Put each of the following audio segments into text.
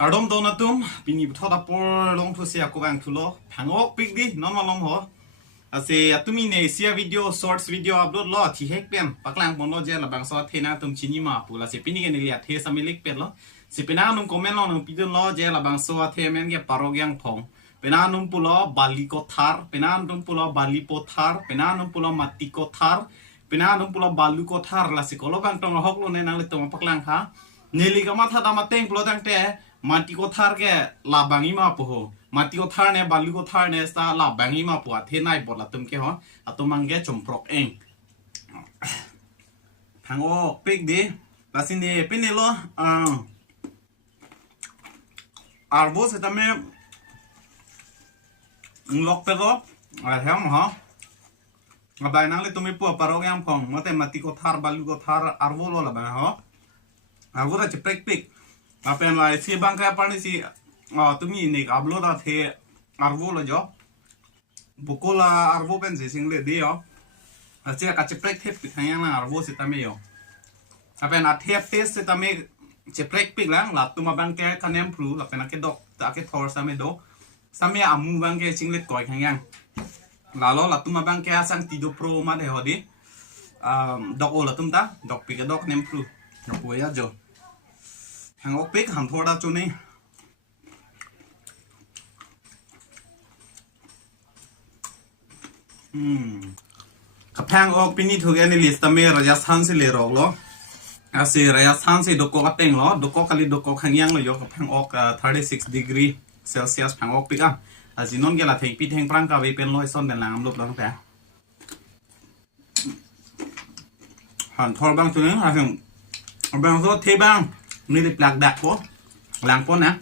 การดมตัวนั้นตุ้มปีนี้ทอดปอลงทุเสียกูแบ่งทุลพังออกปิกดินอนมาลงหัวอาเซียตุ้มมีเนเซียวิดีโอช็อตวิดีโออัพโหลดล้อที่เฮกเป็นปักหลังบนล้อเจละบางสอดเทน่าตุ้มชินิมาปูละสิปีนี้กันนี่เลียเทสมิลิกเป็นล้อสิปีน่านุ่มคอมเมนต์ล้อนุ่มปีดุนล้อเจละบางสอดเทมันเกี่ยปารอกยังพงเป็นน่านุ่มปูล้อบาลีโกธาร์เป็นน่านุ่มปูล้อบาลีโปธาร์เป็นน่านุ่มปูล้อมัตติโกธาร์เป็นน่านุ่มปูล้อบาลูโกธาร์ละสิโกล้อบางตรงหอกล้อในนั่งเลยตรงปักหลังค่ะเนลิกามาทัดามาเต็งปูล้อตั้งแต่माटी को थार के लाबांगी मा पोहो माटी को थार ने बालू को थार ने सा लाबांगी मा पोआ थे नाइ बोला तुम के हो तुम मंगे चुम्प्रक एंग भांगो पिक दे लासिन दे पिने लो आरबो से तमे लॉक पे लो हम हो अब आइना ले तुम्हें पोआ परोगे हम फोंग मते माटी को थार बालू को थार आरबो लो लबा हो आरबो रा चिपक pick apa yang lain sih bang kayak apa nih sih tuh ini upload ate arvo lo jo buku la arvo pen sih single dia yo aja kaceprek tip pitanya na arvo sih tame yo apa yang ate tes sih tame ceprek pik lang lah tuh mah bang kayak kanem pru lah pena ke dok tak ke thor same do same amu bang kayak single koi kanyang lalu lah tuh mah bang kayak sang tido pro mah deh hodi dok olah tuh ta dok pik dok nem pru dok ya jo hàng ốc pích hàng thua đa chú này các hàng ốc pin đi thuộc anh list tаме Rajasthan से ले रहा लो ऐसे Rajasthan से डोको का टेंग लो डोको खाली डोको खंगियांग लो यो các hàng ốc 36 degree Celsius hàng ốc pích à जिनों के लाथे पीठ हैंग प्रांग का वे पेन लो ऐसा बेन लांग लोग लगता है hàng thua bang chú này hàng bang số thế bangนี่เลยปลักดักปะหลังปะนะ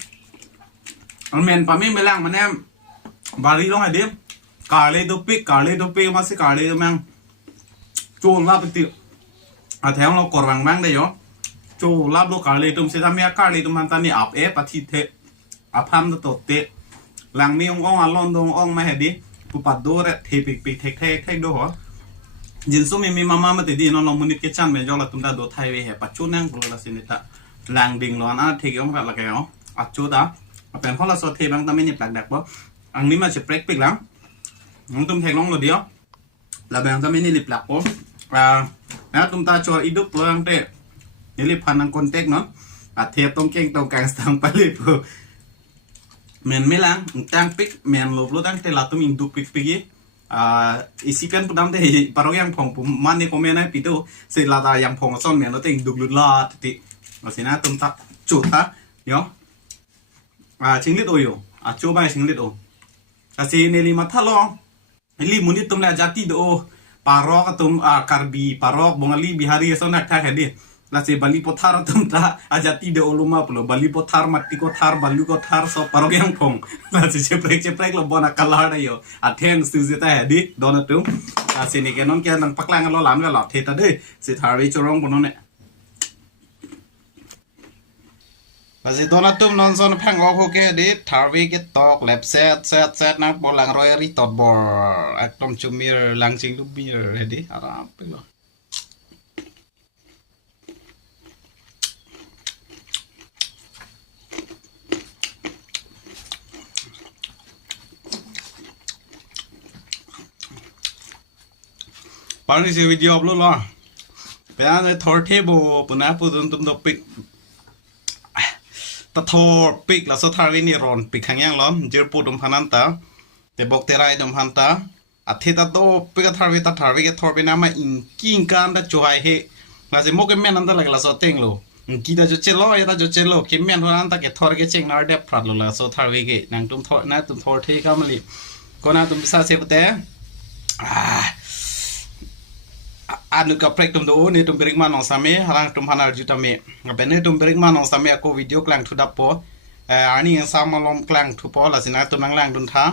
อันเมนปามีไม่หลังมันแอมบารีลงไอเดียกาเลดูปิกมาสิกาเลดูมังจูนลาบติแถวเรากดรังมังได้ยอจูลาบลูกาเลตุมเสดามีกาเลตุมันตอนนี้อับปฏิเทอพัมตัวเตะหลังมีองอัลลอนดงองมาเฮดีปุปัดโดเรเทปิกเทกดูหัวยินซุมีมาติดีนอนลงมุนิกชันเมจอละตุมดาโดไทยเวเหปัจจุบันกลัวละสินิตาแรงดิ่งร้อนอ่ะที่เขาแบบละแกอ๋ออัดจุดอ่ะเป็นข้อละสดเทบางตาไม่เนี่ยแปลกแดกปะอันนี้มาจะเปรกปิกแล้วน้องตุ้มแทงน้องหลุดเดียวแล้วบางตาไม่เนี่ยลิบหลักปะแล้วตุ้มตาจออีดุกเลยตั้งแต่เนี่ยลิบพันนังคนเต็กเนาะอัดเทียบตรงเก่งตรงกลางสตางไปเลยเพื่อเมนไม่ล้างตั้งปิกเมนลบรู้ตั้งแต่ละตุ้มอินดุปิกยี่อีสิเป็นผู้นำที่ปารยังพงผมมันนี่คอมเมนต์ให้ปีดูสิลาตายังพงซ่อนเมนแล้วแต่อินดุลุลาติเราสินะตุ้มตาจุดตาเนาะชิงลิดโออยู่จูบไปชิงลิดโอสิเนลิมาทัลลองลิมุนิตุ้มเลยจัดที่โอปารอกตุ้มคาร์บีปารอกบงลีบิฮารีส่วนนักท่าแค่ดีแล้วสิบาลีปทาร์ตุ้มตาจัดที่โอลุมาปลุบาลีปทาร์มัตติโกทาร์บาลูโกทาร์สอบปารอกยังพงแล้วสิเชฟเล็กเราบอนักกลาได้อยู่เทนสูจิตาแค่ดีโดนตุ้มสินี่แกน้องแกนั่งปักแรงกันเราหลานกันหลับเทตาด้วยสิทาริจรองบนนั้นเนี่ยMasih donat tuh nonton peng oke di tarwi kita talk lab set nak bolang roy ritot bor aktom cumir langsing tuh bir jadi apa lo paling si video upload lo pengen thorte bo punah pun tum topikตะทอปิกแล้วสุดท้ายนี่ร้อนปิกขังยังล้อมเจอปูดมพันตาแต่บอกเตไรดมพันตาอาทิตย์ตะโตปิกทาร์วิตก็ทอร์ไปน้ำมาอิงกิ้งการได้จ่วยเฮแล้วสิโมกแม่นั่นตะเลยแล้วสุดเต็งโลกีตาจุเจโลยตาจุเจโลคิมแม่นพนันตะเกทอร์ก็เจงนาร์เดพรัดโลแล้วสุดท้ายก็นั่งตุ้มทอร์นั่งตุ้มทอร์เทก็มาลีก็นั่งตุ้มพิซซ่าเซฟเต้anu kaprek tum do ni tum berik manong same harang tum hanar juta me ngapene tum berik manong same aku video klang thu dapo ani yang sama lom klang thu po la sina tum nang lang dun tha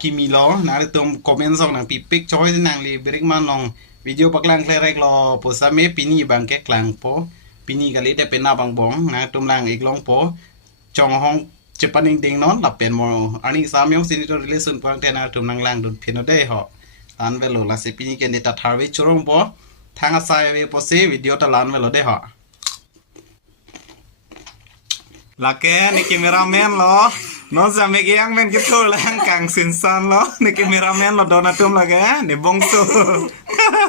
kimi lo na tum comment song nang pi pic choi nang li berik manong video paklang kle rek lo po same pini bang ke klang po pini kali de pena bang bong na tum lang ik long po chong hong chepaning ding non la pen mo ani samyong sinito relation pang tena tum nang lang dun phino de ho lan velo la se pini ke ne ta tharwi churong po thanga sai we po se video ta lan velo de ha Laki ni kameramen lo. No sa megiang men gitu lang kang sinsan lo. Ni kameramen lo donatum lagi ni bongso.